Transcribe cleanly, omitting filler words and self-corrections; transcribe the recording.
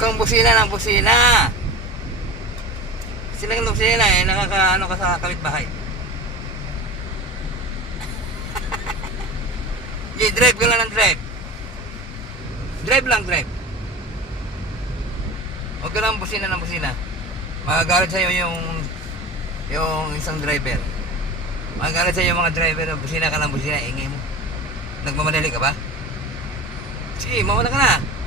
Kung busina ng busina. Sila ng busina eh, nakakaano ka sa kapitbahay. Okay, drive ka lang ng drive. Drive lang, drive. Huwag ka lang busina ng busina. Magagalit sa'yo yung isang driver. Magagalit sa'yo yung mga driver, busina ka ng busina, ingay mo. Nagmamadali ka ba? Sige, mawala ka na.